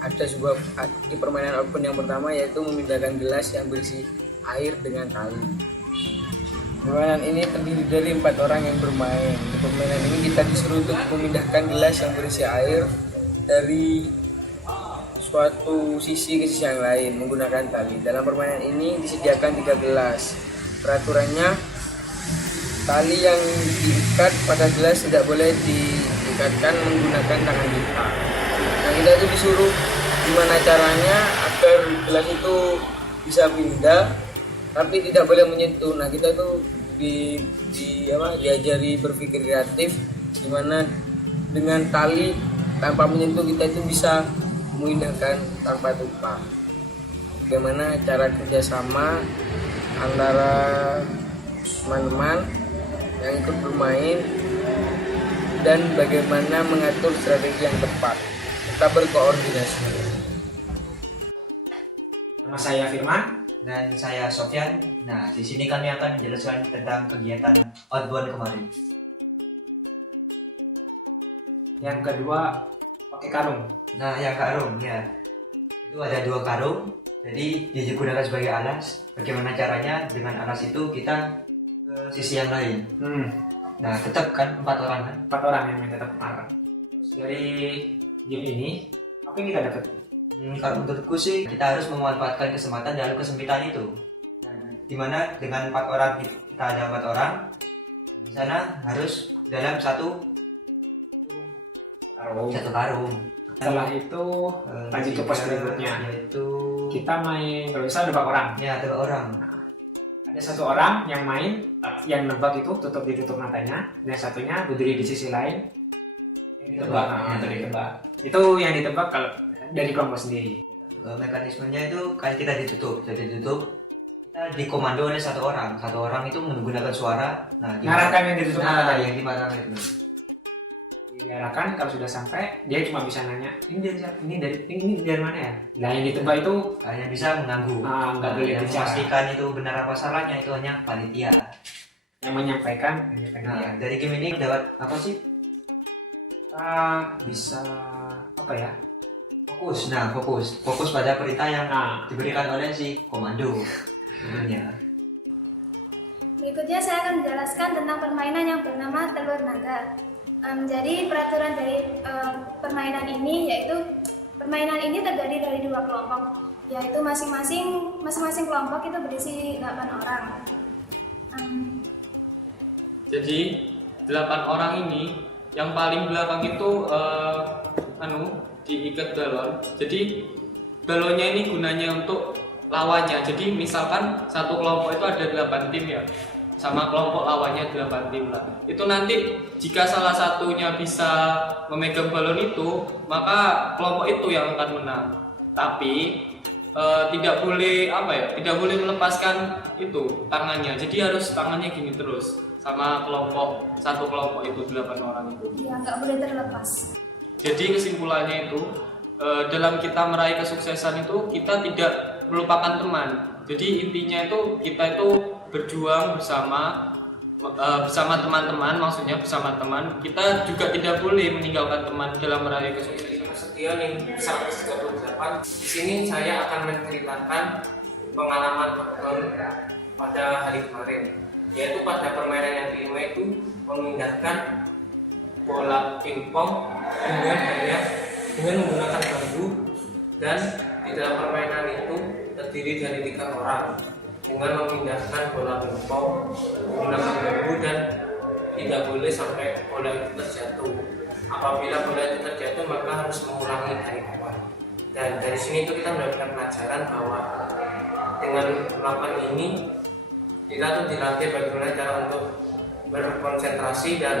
ada sebuah arti permainan open yang pertama, yaitu memindahkan gelas yang berisi air dengan tali. Permainan ini terdiri dari 4 orang yang bermain. Di permainan ini kita disuruh untuk memindahkan gelas yang berisi air dari suatu sisi ke sisi yang lain menggunakan tali. Dalam permainan ini disediakan 3 gelas. Peraturannya, tali yang diikat pada gelas tidak boleh diikatkan menggunakan tangan kita. Nah, kita itu disuruh gimana caranya agar gelas itu bisa pindah tapi tidak boleh menyentuh. Nah, kita itu diajari berpikir kreatif gimana dengan tali tanpa menyentuh kita itu bisa memindahkan tanpa tumpah. Bagaimana cara kerjasama antara teman-teman yang ikut bermain dan bagaimana mengatur strategi yang tepat. Kita berkoordinasi. Nama saya Firman dan saya Sofyan. Nah, di sini kami akan menjelaskan tentang kegiatan outbound kemarin. Yang kedua pakai karung. Nah, yang karung ya. Itu ada 2 karung. Jadi digunakan sebagai alas. Bagaimana caranya? Dengan alas itu kita ke sisi yang lain. Nah, tetap kan 4 orang kan? 4 orang yang main tetap marah. Dari game ini apa yang kita dapat? Kalau menurutku sih kita harus memanfaatkan kesempatan dalam kesempitan itu. Dimana dengan 4 orang kita ada 4 orang di sana harus dalam satu karung. Setelah itu lanjut ke pos berikutnya, yaitu kita main kalau bisa ada 4 orang. Ya, ada 2 orang. Ada 1 orang yang main, yang nebak itu ditutup matanya, dan satunya berdiri di sisi lain yang ditebak. Itu yang ditebak kalau dari kelompok sendiri. Mekanismenya itu kan kita ditutup, jadi ditutup kita dikomando oleh 1 orang. 1 orang itu menggunakan suara. Nah, ngarahkan yang ditutup mata tadi. Yang di mata itu. Diarahkan, kalau sudah sampai dia cuma bisa nanya ini dari mana ya. Nah, yang ditebak itu hanya bisa mengganggu. Nggak boleh yang bicara. memastikan itu benar apa salahnya itu hanya panitia yang menyampaikan. Nah, dari game ini dapat apa sih? Kita bisa apa ya? Fokus. Nah, fokus pada perintah yang diberikan oleh si komando. Sebenarnya. Berikutnya saya akan menjelaskan tentang permainan yang bernama telur naga. Jadi peraturan dari permainan ini yaitu permainan ini terdiri dari 2 kelompok, yaitu masing-masing kelompok itu berisi 8 orang. Jadi 8 orang ini yang paling belakang itu diikat balon. Jadi balonnya ini gunanya untuk lawannya. Jadi misalkan satu kelompok itu ada 8 tim ya, sama kelompok lawannya 8 tim lah. Itu nanti jika salah satunya bisa memegang balon itu, maka kelompok itu yang akan menang. Tapi tidak boleh tidak boleh melepaskan itu tangannya. Jadi harus tangannya gini terus sama satu kelompok itu 8 orang itu. Iya, nggak boleh terlepas. Jadi kesimpulannya itu dalam kita meraih kesuksesan itu kita tidak melupakan teman. Jadi intinya itu kita itu berjuang bersama teman-teman, maksudnya bersama teman. Kita juga tidak boleh meninggalkan teman dalam meraih kesuksesan. Setion yang 138. Di sini saya akan menceritakan pengalaman pada hari kemarin, yaitu pada permainan yang kelima itu memindahkan bola pingpong dengan menggunakan bambu, dan di dalam permainan itu terdiri dari 3 orang dengan memindahkan bola pingpong menggunakan bambu, dan tidak boleh sampai bola itu terjatuh. Apabila bola itu terjatuh maka harus mengulangi dari awal. Dan dari sini itu kita mendapatkan pelajaran bahwa dengan melakukan ini kita tuh dilatih bagaimana cara untuk berkonsentrasi, dan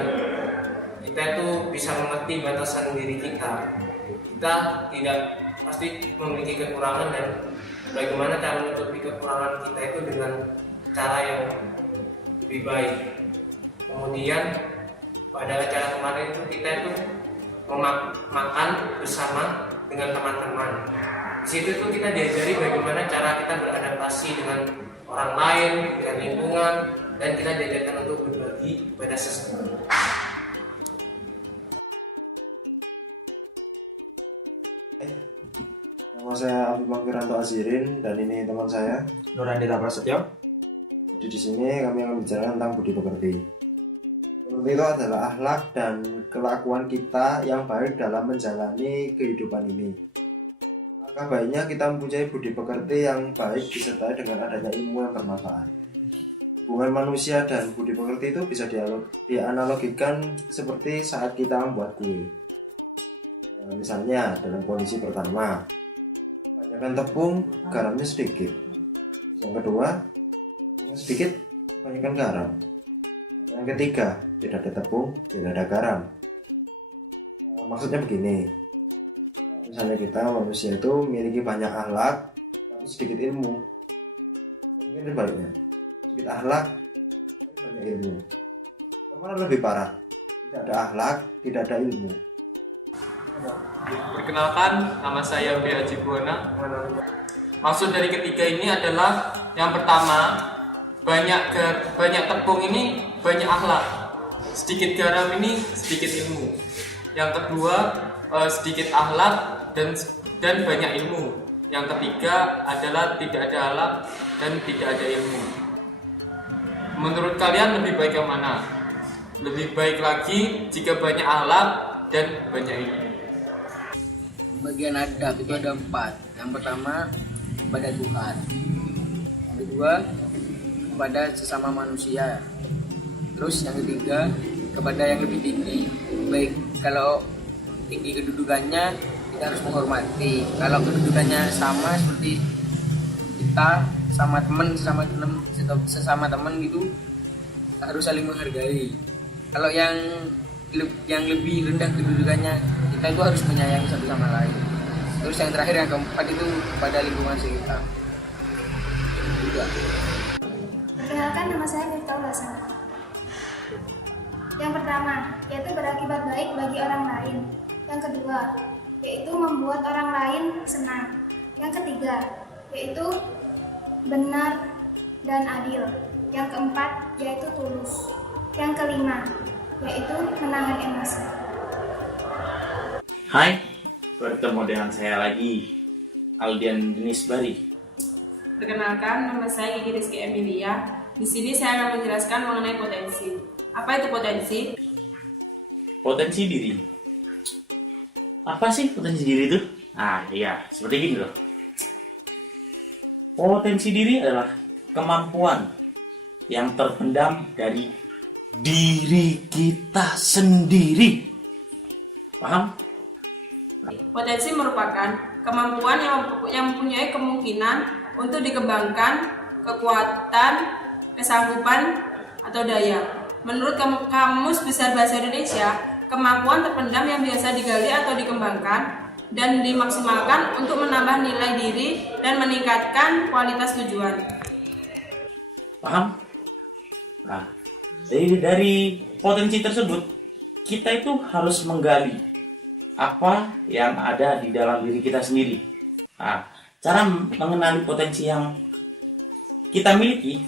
kita itu bisa mengerti batasan diri kita. Kita tidak pasti memiliki kekurangan, dan bagaimana cara menutupi kekurangan kita itu dengan cara yang lebih baik. Kemudian pada acara kemarin itu kita itu makan bersama dengan teman-teman. Di situ itu kita diajari bagaimana cara kita beradaptasi dengan orang lain, dengan lingkungan, dan kita diajarkan untuk berbagi pada sesama. saya Afif Mangkiranto Azirin dan ini teman saya Nurandita Prasetyo. Jadi di sini kami akan bicara tentang budi pekerti. Pekerti itu adalah akhlak dan kelakuan kita yang baik dalam menjalani kehidupan ini. Maka baiknya kita mempunyai budi pekerti yang baik disertai dengan adanya ilmu yang bermanfaat. Hubungan manusia dan budi pekerti itu bisa dianalogikan seperti saat kita membuat kue. Misalnya dalam kondisi pertama, banyakkan tepung, garamnya sedikit. Yang kedua, sedikit, banyakkan garam. Yang ketiga, tidak ada tepung, tidak ada garam. Maksudnya begini, misalnya kita manusia itu memiliki banyak akhlak tapi sedikit ilmu. Mungkin sebaliknya, sedikit akhlak tapi banyak ilmu. Kemana lebih parah? Tidak ada akhlak, tidak ada ilmu. Perkenalkan, nama saya B. Haji Buwana. Maksud dari ketiga ini adalah yang pertama, banyak tepung ini banyak akhlak, sedikit garam ini sedikit ilmu. Yang kedua, sedikit akhlak dan banyak ilmu. Yang ketiga adalah tidak ada akhlak dan tidak ada ilmu. Menurut kalian lebih baik yang mana? Lebih baik lagi jika banyak akhlak dan banyak ilmu. Bagian adab itu ada 4. Yang pertama kepada Tuhan, yang kedua kepada sesama manusia, terus yang ketiga kepada yang lebih tinggi. Baik kalau tinggi kedudukannya kita harus menghormati, kalau kedudukannya sama seperti kita sesama teman gitu harus saling menghargai. Kalau yang lebih rendah kedudukannya, kita itu harus menyayangi satu sama lain. Terus yang terakhir, yang keempat itu pada lingkungan sekitar. Juga. Perkenalkan, nama saya Miftahul Hasan. Yang pertama, yaitu berakibat baik bagi orang lain. Yang kedua, yaitu membuat orang lain senang. Yang ketiga, yaitu benar dan adil. Yang keempat, yaitu tulus. Yang kelima, yaitu menahan emosi. Hai, bertemu dengan saya lagi, Aldian Denis Bari. Perkenalkan, nama saya Gigi Rizky Emilia. Di sini saya akan menjelaskan mengenai potensi. Apa itu potensi? Potensi diri. Apa sih potensi diri itu? Ah iya, seperti gini loh. Potensi diri adalah kemampuan yang terpendam dari diri kita sendiri. Paham? Potensi merupakan kemampuan yang mempunyai kemungkinan untuk dikembangkan, kekuatan, kesanggupan, atau daya. Menurut Kamus Besar Bahasa Indonesia, kemampuan terpendam yang biasa digali atau dikembangkan dan dimaksimalkan untuk menambah nilai diri dan meningkatkan kualitas tujuan. Paham? Nah, dari potensi tersebut, kita itu harus menggali apa yang ada di dalam diri kita sendiri. Nah, cara mengenali potensi yang kita miliki,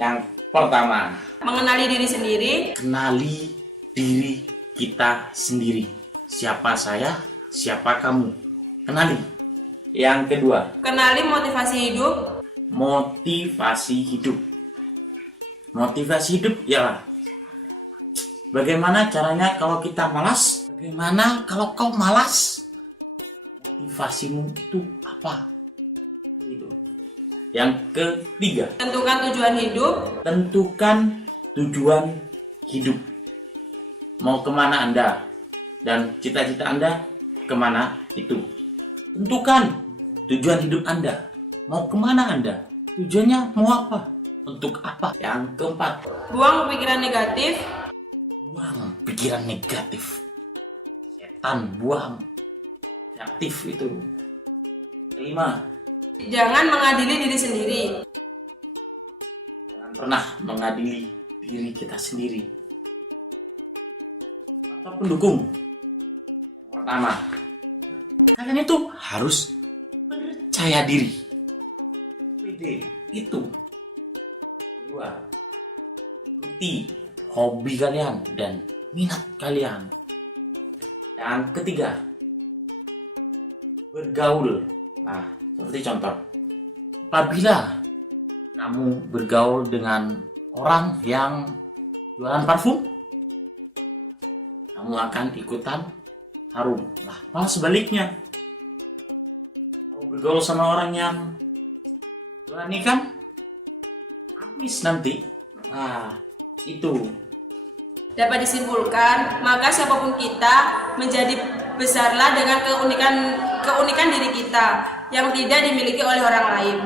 yang pertama, mengenali diri sendiri. Kenali diri kita sendiri. Siapa saya, siapa kamu. Kenali. Yang kedua, Kenali motivasi hidup. motivasi hidup. Motivasi hidup ialah bagaimana caranya kalau kita malas? Bagaimana kalau kau malas? Motivasimu itu apa? Itu. Yang ketiga, Tentukan tujuan hidup. tentukan tujuan hidup. Mau kemana Anda? Dan cita-cita Anda kemana itu? Tentukan tujuan hidup Anda. Mau kemana Anda? Tujuannya mau apa? Untuk apa? Yang keempat, Buang pikiran negatif. buang pikiran negatif. Setan buang. Negatif itu. Kelima, Jangan mengadili diri sendiri. jangan pernah mengadili diri kita sendiri atau pendukung. Pertama, kalian itu harus percaya diri. Pede itu. Kedua, ikuti hobi kalian dan minat kalian. Yang ketiga, bergaul Nah, seperti contoh, apabila kamu bergaul dengan orang yang jualan parfum, kamu akan ikutan harum. Nah, malah sebaliknya, kamu bergaul sama orang yang jualan ikan, amis nanti. Nah, itu. Dapat disimpulkan, maka siapapun kita menjadi besarlah dengan keunikan diri kita yang tidak dimiliki oleh orang lain.